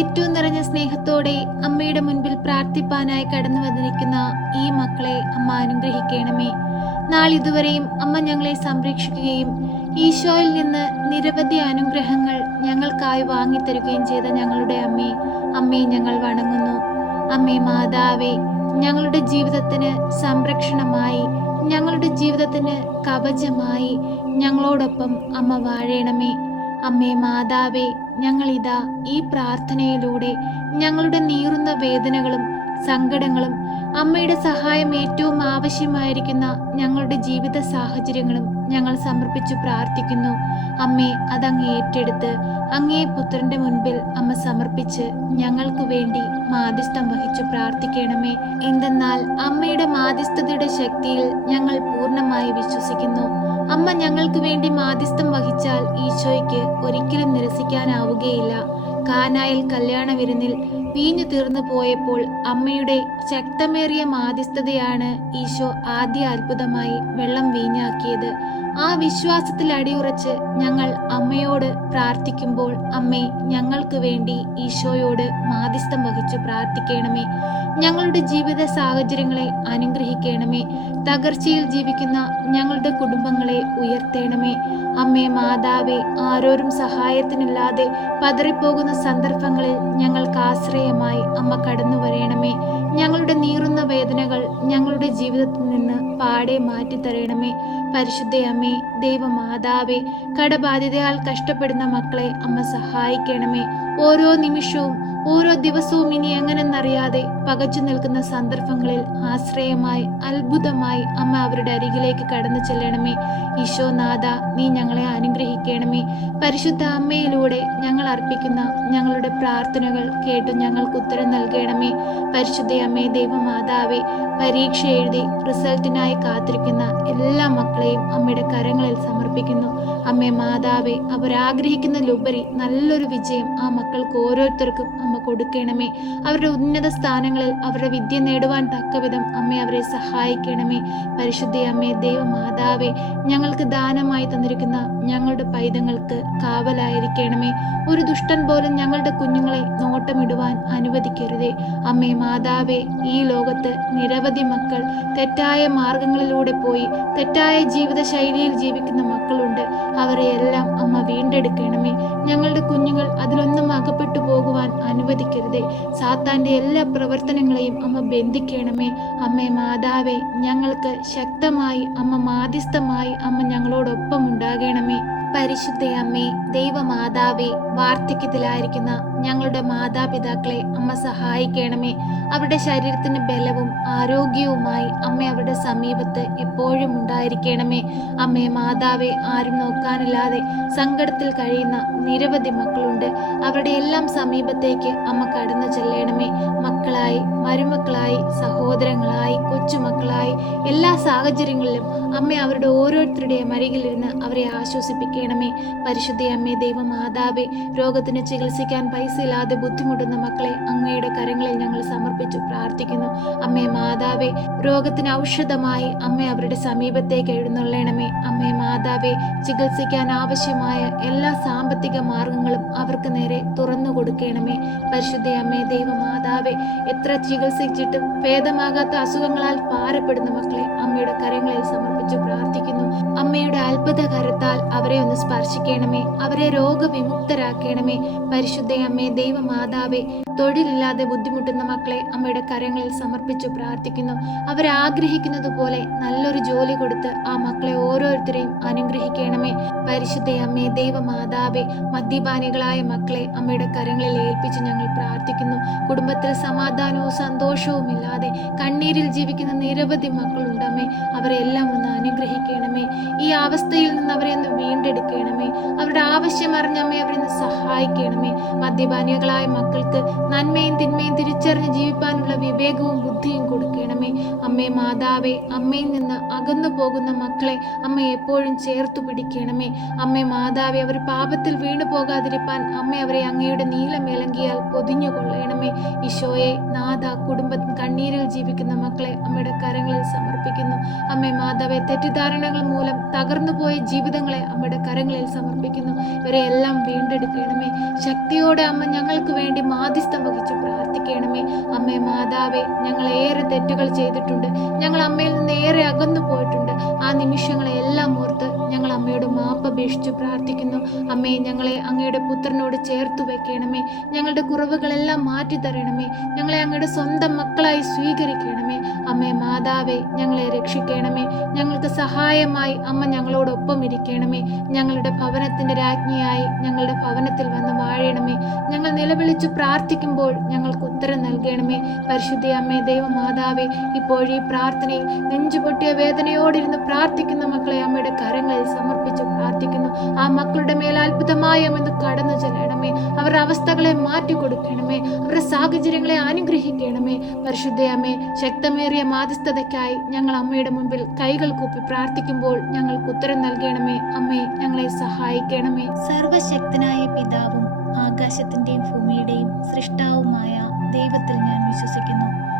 ഏറ്റവും നിറഞ്ഞ സ്നേഹത്തോടെ അമ്മയുടെ മുൻപിൽ പ്രാർത്ഥിപ്പാനായി കടന്നു വന്നിരിക്കുന്ന ഈ മക്കളെ അമ്മ അനുഗ്രഹിക്കണമേ. നാളിതുവരെയും അമ്മ ഞങ്ങളെ സംരക്ഷിക്കുകയും ഈശോയിൽ നിന്ന് നിരവധി അനുഗ്രഹങ്ങൾ ഞങ്ങൾക്കായി വാങ്ങിത്തരുകയും ചെയ്ത ഞങ്ങളുടെ അമ്മേ അമ്മയെ ഞങ്ങൾ വണങ്ങുന്നു. അമ്മേ മാതാവേ ഞങ്ങളുടെ ജീവിതത്തിന് സംരക്ഷണമായി ഞങ്ങളുടെ ജീവിതത്തിന് കവചമായി ഞങ്ങളോടൊപ്പം അമ്മ വാഴേണമേ. അമ്മേ മാതാവേ ഞങ്ങളിതാ ഈ പ്രാർത്ഥനയിലൂടെ ഞങ്ങളുടെ നീറുന്ന വേദനകളും സങ്കടങ്ങളും അമ്മയുടെ സഹായം ഏറ്റവും ആവശ്യമായിരിക്കുന്ന ഞങ്ങളുടെ ജീവിത സാഹചര്യങ്ങളും ഞങ്ങൾ സമർപ്പിച്ചു പ്രാർത്ഥിക്കുന്നു. അമ്മേ അതങ്ങ് ഏറ്റെടുത്ത് അങ്ങേ പുത്രന്റെ മുൻപിൽ അമ്മ സമർപ്പിച്ച് ഞങ്ങൾക്ക് വേണ്ടി മാധ്യസ്ഥം വഹിച്ചു പ്രാർത്ഥിക്കണമേ. എന്തെന്നാൽ അമ്മയുടെ മാധ്യസ്ഥതയുടെ ശക്തിയിൽ ഞങ്ങൾ പൂർണമായി വിശ്വസിക്കുന്നു. അമ്മ ഞങ്ങൾക്ക് വേണ്ടി മാധ്യസ്ഥം വഹിച്ചാൽ ഈശോയ്ക്ക് ഒരിക്കലും നിരസിക്കാനാവുകയില്ല. കാനായിൽ കല്യാണ വിരുന്നിൽ വീഞ്ഞു തീർന്നു പോയപ്പോൾ അമ്മയുടെ ശക്തമേറിയ മാധ്യസ്ഥതയാണ് ഈശോ ആദ്യ അത്ഭുതമായി വെള്ളം വീഞ്ഞാക്കിയത്. ആ വിശ്വാസത്തിൽ അടിയുറച്ച് ഞങ്ങൾ അമ്മയോട് പ്രാർത്ഥിക്കുമ്പോൾ അമ്മേ ഞങ്ങൾക്ക് വേണ്ടി ഈശോയോട് മാധ്യസ്ഥം വഹിച്ചു പ്രാർത്ഥിക്കണമേ. ഞങ്ങളുടെ ജീവിത സാഹചര്യങ്ങളെ അനുഗ്രഹിക്കണമേ. തകർച്ചയിൽ ജീവിക്കുന്ന ഞങ്ങളുടെ കുടുംബങ്ങളെ ഉയർത്തേണമേ. അമ്മേ മാതാവേ ആരോരും സഹായത്തിനില്ലാതെ പതറിപ്പോകുന്ന സന്ദർഭങ്ങളിൽ ഞങ്ങൾക്ക് ആശ്രയമായി അമ്മ കടന്നു വരയണമേ ഞങ്ങളുടെ നീറുന്ന വേദനകൾ ഞങ്ങളുടെ ജീവിതത്തിൽ നിന്ന് പാടെ മാറ്റിത്തരയണമേ പരിശുദ്ധ അമ്മേ ദൈവമാതാവേ കടബാധിതയാൽ കഷ്ടപ്പെടുന്ന മക്കളെ അമ്മ സഹായിക്കണമേ. ഓരോ നിമിഷവും ഓരോ ദിവസവും ഇനി എങ്ങനെന്നറിയാതെ പകച്ചു നിൽക്കുന്ന സന്ദർഭങ്ങളിൽ ആശ്രയമായി അത്ഭുതമായി അമ്മ അവരുടെ അരികിലേക്ക് കടന്നു ചെല്ലണമേ. ഈശോനാഥ നീ ഞങ്ങളെ അനുഗ്രഹിക്കണമേ. പരിശുദ്ധ അമ്മയിലൂടെ ഞങ്ങൾ അർപ്പിക്കുന്ന ഞങ്ങളുടെ പ്രാർത്ഥനകൾ കേട്ട് ഞങ്ങൾക്ക് ഉത്തരം നൽകണമേ. പരിശുദ്ധ അമ്മേ ദൈവമാതാവേ പരീക്ഷ എഴുതി റിസൾട്ടിനായി കാത്തിരിക്കുന്ന എല്ലാ മക്കളെയും അമ്മയുടെ കരങ്ങളിൽ സമർപ്പിക്കുന്നു. അമ്മേ മാതാവേ അവരാഗ്രഹിക്കുന്നതിലുപരി നല്ലൊരു വിജയം ആ മക്കൾക്ക് ഓരോരുത്തർക്കും അമ്മ കൊടുക്കണമേ. അവരുടെ ഉന്നത സ്ഥാനങ്ങളിൽ അവരുടെ വിദ്യ നേടുവാൻ തക്കവിധം അമ്മ അവരെ സഹായിക്കണമേ. പരിശുദ്ധ അമ്മേ ദൈവമാതാവേ ഞങ്ങൾക്ക് ദാനമായി തന്നിരിക്കുന്ന ഞങ്ങളുടെ പൈതങ്ങൾക്ക് കാവലായിരിക്കണമേ. ഒരു ദുഷ്ടൻ പോലും ഞങ്ങളുടെ കുഞ്ഞുങ്ങളെ നോട്ടമിടുവാൻ അനുവദിക്കരുതേ. അമ്മേ മാതാവേ ഈ ലോകത്ത് നിരവധി മക്കൾ തെറ്റായ മാർഗങ്ങളിലൂടെ പോയി തെറ്റായ ജീവിത ശൈലിയിൽ ജീവിക്കുന്ന മക്കളുണ്ട്. അവരെ എല്ലാം അമ്മ വീണ്ടെടുക്കണമേ. ഞങ്ങളുടെ കുഞ്ഞുങ്ങൾ അതിലൊന്നും അകപ്പെട്ടു പോകുവാൻ അനുവദിക്കരുതേ. സാത്താന്റെ എല്ലാ പ്രവർത്തനങ്ങളെയും അമ്മ ബന്ധിക്കണമേ. അമ്മേ മാതാവേ ഞങ്ങൾക്ക് ശക്തമായി അമ്മ മാധ്യസ്ഥമായി അമ്മ ഞങ്ങളോടൊപ്പം ഉണ്ടാകണമേ പരിശുദ്ധ അമ്മേ ദൈവമാതാവേ വാർദ്ധക്യത്തിലായിരിക്കുന്ന ഞങ്ങളുടെ മാതാപിതാക്കളെ അമ്മ സഹായിക്കണമേ. അവരുടെ ശരീരത്തിന് ബലവും ആരോഗ്യവുമായി അമ്മ അവരുടെ സമീപത്ത് എപ്പോഴും ഉണ്ടായിരിക്കണമേ. അമ്മയെ മാതാവെ ആരും നോക്കാനില്ലാതെ സങ്കടത്തിൽ കഴിയുന്ന നിരവധി മക്കളുണ്ട്. അവരുടെ എല്ലാം സമീപത്തേക്ക് അമ്മ കടന്നു ചെല്ലണമേ. മക്കളായി മരുമക്കളായി സഹോദരങ്ങളായി കൊച്ചുമക്കളായി എല്ലാ സാഹചര്യങ്ങളിലും അമ്മ അവരുടെ ഓരോരുത്തരുടെയും അരികിലിരുന്ന് അവരെ ആശ്വസിപ്പിക്കണമേ. പരിശുദ്ധ അമ്മേ ദൈവമാതാവേ രോഗത്തിന് ചികിത്സിക്കാൻ പൈസയില്ലാതെ ബുദ്ധിമുട്ടുന്ന മക്കളെ അങ്ങയുടെ കരങ്ങളിൽ ഞങ്ങൾ സമർപ്പിച്ചു പ്രാർത്ഥിക്കുന്നു. അമ്മേ മാതാവേ രോഗത്തിന് ഔഷധമായി അമ്മ അവരുടെ സമീപത്തേക്ക് എഴുന്നള്ളണമേ. അമ്മേ മാതാവേ ചികിത്സിക്കാൻ ആവശ്യമായ എല്ലാ സാമ്പത്തിക മാർഗങ്ങളും അവർക്ക് നേരെ തുറന്നു കൊടുക്കണമേ. പരിശുദ്ധ അമ്മേ ദൈവമാതാവേ എത്ര ചികിത്സിച്ചിട്ടും ഭേദമാകാത്ത അസുഖങ്ങളാൽ ഭാരപ്പെടുന്ന മക്കളെ അമ്മയുടെ കരങ്ങളിൽ സമർപ്പിച്ചു പ്രാർത്ഥിക്കുന്നു. അമ്മയുടെ അത്ഭുത കരത്താൽ അവരെ ഒന്ന് സ്പർശിക്കണമേ. അവരെ രോഗവിമുക്തരാക്കണമേ. പരിശുദ്ധയമ്മേ ദൈവമാതാവേ തൊഴിലില്ലാതെ ബുദ്ധിമുട്ടുന്ന മക്കളെ അമ്മയുടെ കരങ്ങളിൽ സമർപ്പിച്ചു പ്രാർത്ഥിക്കുന്നു. അവരാഗ്രഹിക്കുന്നത് പോലെ നല്ലൊരു ജോലി കൊടുത്ത് ആ മക്കളെ ഓരോരുത്തരെയും അനുഗ്രഹിക്കണമേ. പരിശുദ്ധയമ്മേ ദൈവമാതാവേ മദ്യപാനികളായ മക്കളെ അമ്മയുടെ കരങ്ങളിൽ ഏൽപ്പിച്ച് ഞങ്ങൾ പ്രാർത്ഥിക്കുന്നു. കുടുംബത്തിൽ സമാധാനവും സന്തോഷവും ഇല്ലാതെ കണ്ണീരിൽ ജീവിക്കുന്ന നിരവധി മക്കളുണ്ടമ്മേ. അവരെല്ലാം ഒന്ന് അനുഗ്രഹിക്കണമേ ഈ അവസ്ഥയിൽ നിന്ന് അവരെ ഒന്ന് വീണ്ടെടുക്കണമേ. അവരുടെ ആവശ്യം അറിഞ്ഞമ്മേ അവരെ ഒന്ന് സഹായിക്കണമേ. മദ്യപാനികളായ മക്കൾക്ക് നന്മയും തിന്മയും തിരിച്ചറിഞ്ഞ് ജീവിപ്പാനുള്ള വിവേകവും ബുദ്ധിയും കൊടുക്കണമേ. അമ്മേ മാതാവേ അമ്മയിൽ നിന്ന് അകന്നു പോകുന്ന മക്കളെ അമ്മ എപ്പോഴും ചേർത്തു പിടിക്കണമേ. അമ്മേ മാതാവേ അവർ പാപത്തിൽ വീണു പോകാതിരിപ്പാൻ അമ്മ അവരെ അങ്ങയുടെ നീലമേലങ്കിയാൽ പൊതിഞ്ഞു കൊള്ളണമേ. ഈശോയെ നാഥ കുടുംബ കണ്ണീരിൽ ജീവിക്കുന്ന മക്കളെ അമ്മയുടെ കരങ്ങളിൽ സമർപ്പിക്കുന്നു. അമ്മേ മാതാവെ തെറ്റിദ്ധാരണകൾ മൂലം തകർന്നു പോയ ജീവിതങ്ങളെ അമ്മയുടെ കരങ്ങളിൽ സമർപ്പിക്കുന്നു. ഇവരെ എല്ലാം വീണ്ടെടുക്കണമേ. ശക്തിയോടെ അമ്മ ഞങ്ങൾക്ക് വേണ്ടി മാധ്യസ്ഥം വഹിച്ചു പ്രാർത്ഥിക്കണമേ. അമ്മേ മാതാവേ ഞങ്ങൾ ഏറെ തെറ്റുകൾ ചെയ്തിട്ടുണ്ട്. ഞങ്ങൾ അമ്മയിൽ നിന്ന് ഏറെ അകന്നു പോയിട്ടുണ്ട് ആ നിമിഷങ്ങളെ എല്ലാം ഓർത്ത് അപേക്ഷിച്ചു പ്രാർത്ഥിക്കുന്നു. അമ്മേ ഞങ്ങളെ അങ്ങയുടെ പുത്രനോട് ചേർത്തു വെക്കണമേ. ഞങ്ങളുടെ കുറവുകളെല്ലാം മാറ്റി തരണമേ. ഞങ്ങളെ അങ്ങയുടെ സ്വന്തം മക്കളായി സ്വീകരിക്കണമേ. അമ്മേ മാതാവേ ഞങ്ങളെ രക്ഷിക്കണമേ. ഞങ്ങൾക്ക് സഹായമായി അമ്മ ഞങ്ങളോടൊപ്പം ഇരിക്കണമേ. ഞങ്ങളുടെ ഭവനത്തിന്റെ രാജ്ഞിയായി ഞങ്ങളുടെ ഭവനത്തിൽ വന്ന് വാഴണമേ. ഞങ്ങൾ നിലവിളിച്ചു പ്രാർത്ഥിക്കുമ്പോൾ ഞങ്ങൾക്ക് ഉത്തരം നൽകണമേ. പരിശുദ്ധ അമ്മേ ദൈവമാതാവേ ഇപ്പോഴീ പ്രാർത്ഥനയിൽ നെഞ്ചുപൊട്ടിയ വേദനയോടിരുന്ന് പ്രാർത്ഥിക്കുന്ന മക്കളെ അമ്മയുടെ കരങ്ങളിൽ സമർപ്പിച്ച് പ്രാർത്ഥിക്കുന്നു ആ മക്കളുടെ മേൽ അത്ഭുതമായ എന്ന് കടന്നു ചെല്ലണമേ. അവരുടെ അവസ്ഥകളെ മാറ്റി കൊടുക്കണമേ. അവരുടെ സാഹചര്യങ്ങളെ അനുഗ്രഹിക്കണമേ. പരിശുദ്ധ അമ്മേ ശക്തമേറിയ മാധ്യസ്ഥതയ്ക്കായി ഞങ്ങൾ അമ്മയുടെ മുമ്പിൽ കൈകൾ കൂപ്പി പ്രാർത്ഥിക്കുമ്പോൾ ഞങ്ങൾക്ക് ഉത്തരം നൽകണമേ. അമ്മേ ഞങ്ങളെ സഹായിക്കണമേ. സർവശക്തനായ പിതാവും ആകാശത്തിന്റെയും ഭൂമിയുടെയും സൃഷ്ടാവുമായ ദൈവത്തിൽ ഞാൻ വിശ്വസിക്കുന്നു.